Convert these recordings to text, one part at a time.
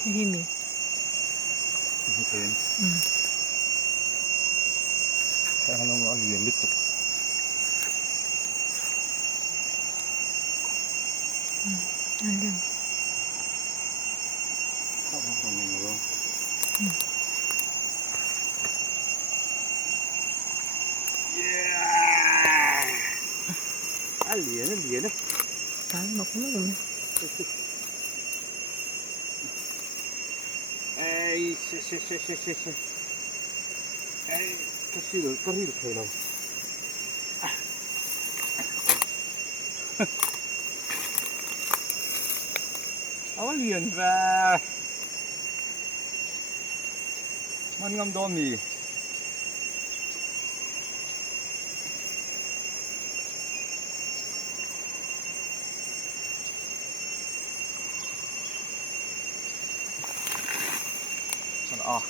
ที่มีเพนแค่ลองเอาเหรียญลิตรนั่นเรื่องเข้ามาคนหนึ่งลงเหรียญเหรียญนะตายหมกไม่รู้ไอ้เช่ไอ้ก็สิลูกเทเราเอาเหรียญไปมันงำโดนมีมันออก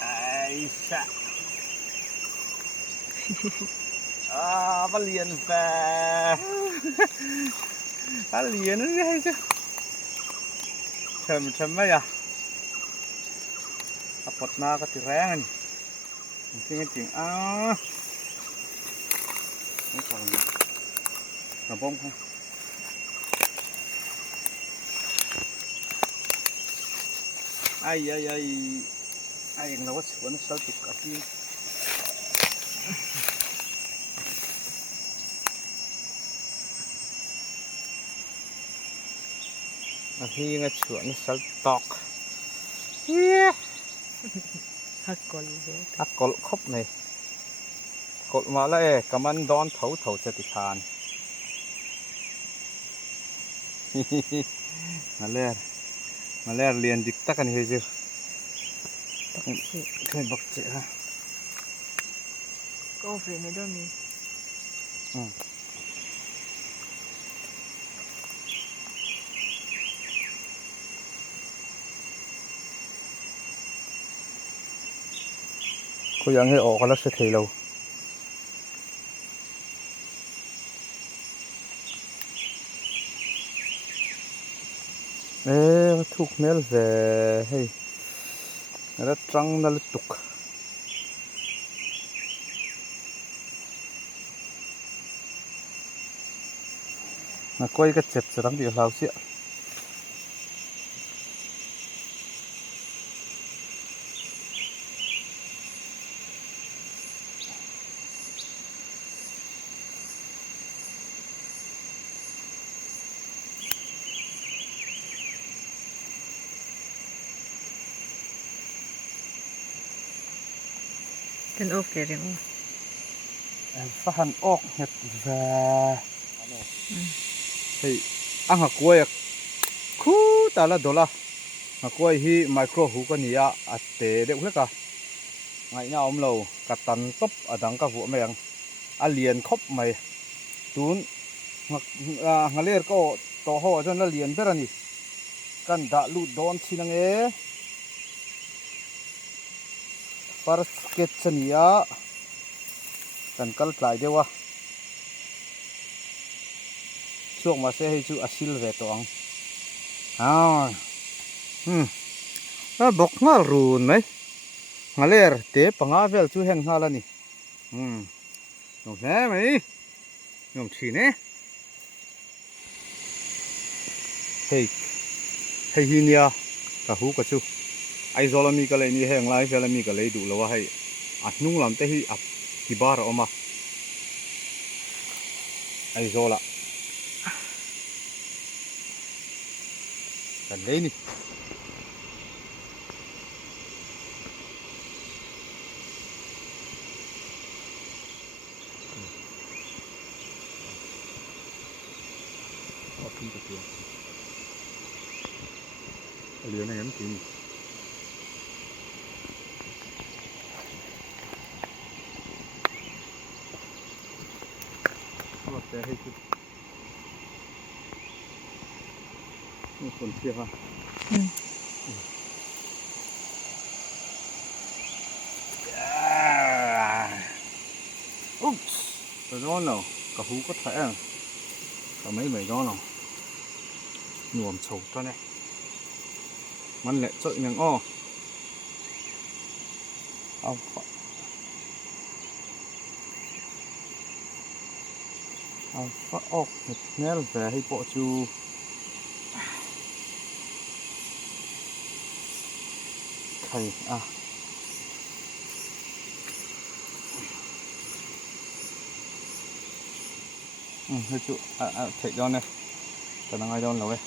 ไอ้ชะมาเรียนแฟเหรียญนั่นไงจ้ะทำไมอ่ะปดมาก็ติแรงจริงไม่ฟังนะกระบงค่ะไอ้ยังเราว่าสวนสตุกอาทิตย์อาทิตย์งั้นสวนสตุกฮักกอลเลยฮักกอลครบเลยกดมาเลยกำมันดอนเถาจะติทานมาเรียนดิบตักกันเฮ้ยจูตักเคยบอกเจ้าก็เฟรไม่ได้มีกูยังให้ออกแล้วเสียทีเราทุกเมลเวให้แล้วจังนั่นตุกนักก้อยก็เจ็บจะตั้งเดียวเราเสียกันโอเคเรื่องฟันออกเห็ดแวเฮ้ยหักกล้วยคู่แต่ละดอลลาร์หักกล้วยที่ไมโครหูกันนี่อ่ะเตะเด็กเล็กอ่ะไงเนี่ยอมเรากัดตันตบดังกับหัวแมงเลียนครบไหมตูนหักเลียก็ต่อหัวจนเลียนเท่านี้กันด่าลูดโดนชินังฟาร์สเกตชนียกันกัลไลเดียวช่วงมาเสียให้ชูอาศิลเวตองบอกง่ารูนไหมงั้นเลยเตะปังอาเวลชูเห็นง่าละนี่น้องแม่ไหมน้องชีเนี่ยเฮ้ยฮินียกะหูกะชูไอโซลามีก็เลยนี่แห้งไลฟ์แล้วมีก็เลยดูแล้วว่าให้นุ่งลำแต่ที่ที่บาร์ออกมาไอโซล่ะกันเลยนี่ขึ้นไปตัวเหลือในนั้นจริงก็แต่ให้คิดมีคนเชื่อว่าอุ๊บไปโดนเนาะกระหูก็แทงก็ไม่ไปโดนเนาะ หน่วมโฉดตัวเนี่ยมันแหละเจาะอย่างอ้อเอาฝาออกเห็ดแง่แฝให้โปะจูไข่ให้จูเทคย้อนเนี่ยแต่นังไงย้อนเหรอเว้ย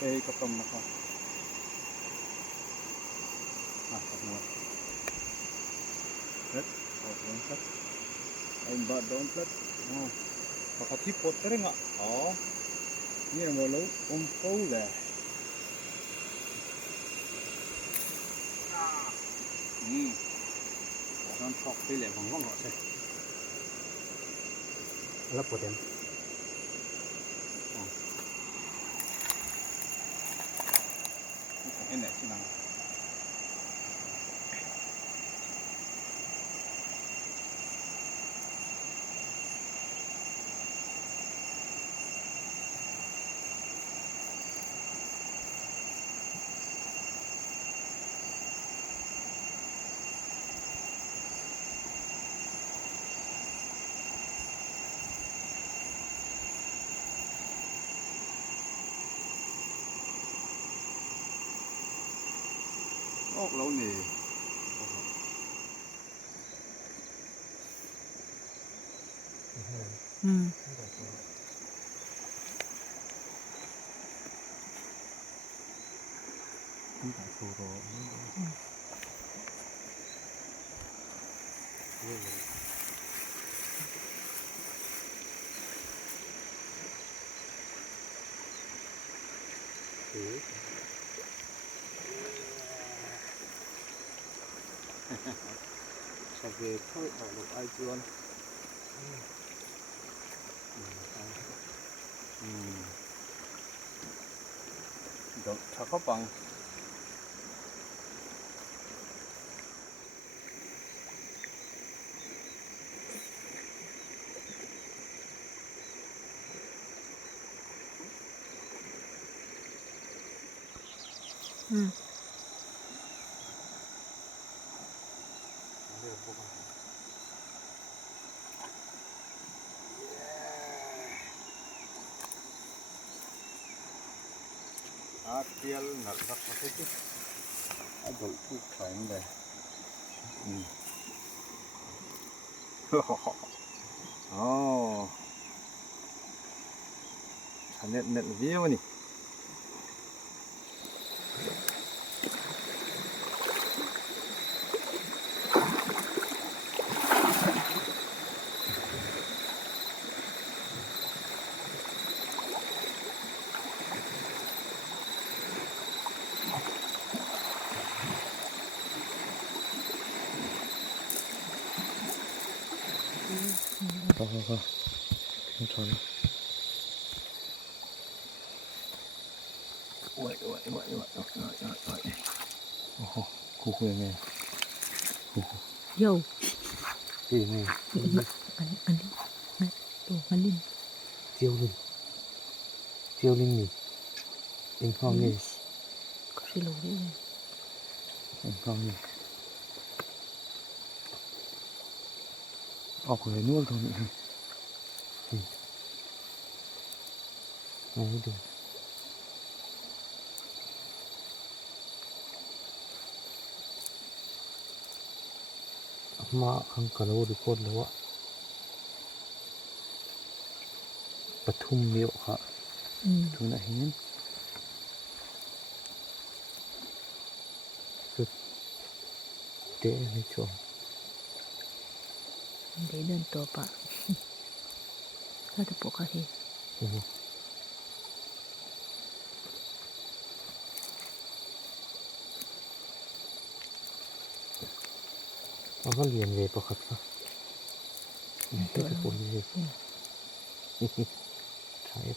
เอ้ยก็ต้มนะครับครับหมดเล็ดออกลงครับไอ้บาดโดนเล็ดพอเขาที่ปวดตัวเองเนี่ยมาแล้วปูเลยnó thọc đi lại bằng ngón ngọt thôi, lấp của dem, cái này chứ nào, ốc lâu nè, sao về thôi bảo lục ai chuồn, được thật khó bằng, tiel nggak dapat itu, ada tuh kain deh, net view nih, không tròn, ôi, cua này, yo, gì này, anh linh, tiêu linh nhỉ, in phong nhỉ, có gì lâu đấy, in phong nhỉ, cái nuôi thôi nhỉ, này được. Ma ang kalau record lawa pathum mio ha tuna hin sut te ni cho để đơn tổ bạ, ada bộ cái gì, apa lian về pakat ka itu tu pun je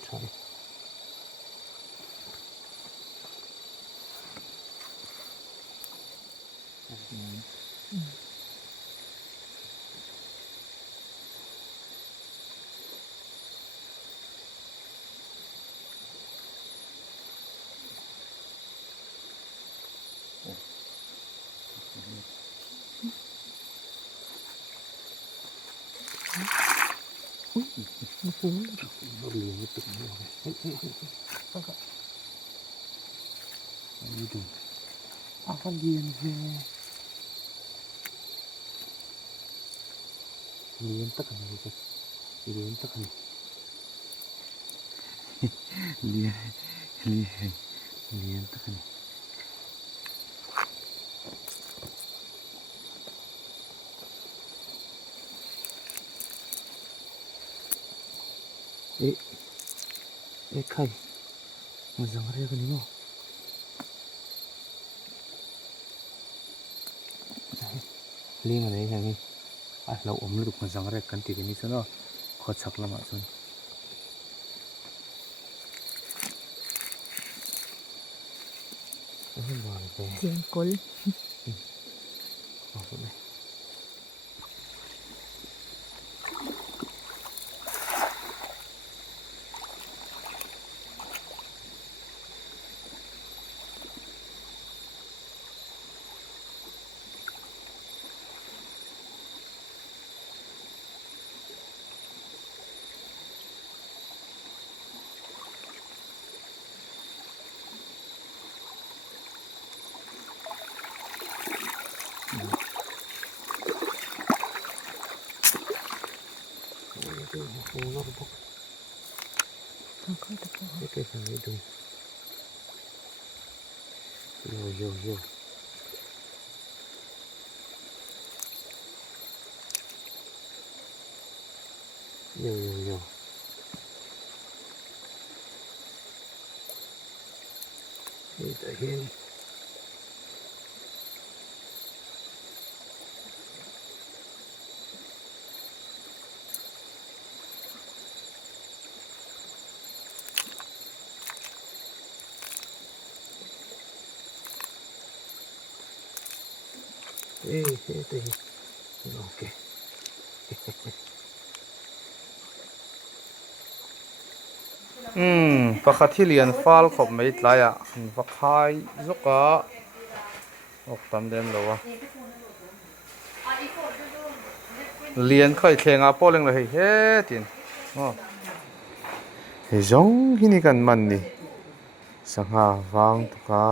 try โอ้โห เราเลี้ยงไม่ติดไม่เอาเลยนี่ดูkan diyan liyan tak kan guys liyan tak kan liyan liyan liyan tak kan kai mazang area kan ini liyan này yang ni lâu ốm được mazang area kan tiga ni sana khó chắc lắm ạ son Tiếng côn cái thằng ấy đừng vô vô đi tại hiện thế ok pakhat hi lian fal khop mai tlaya vakhai zoka ok tam dem lowa lian khoi thlenga poleng la hei he tin he zong hini kan man ni sangha wang tuka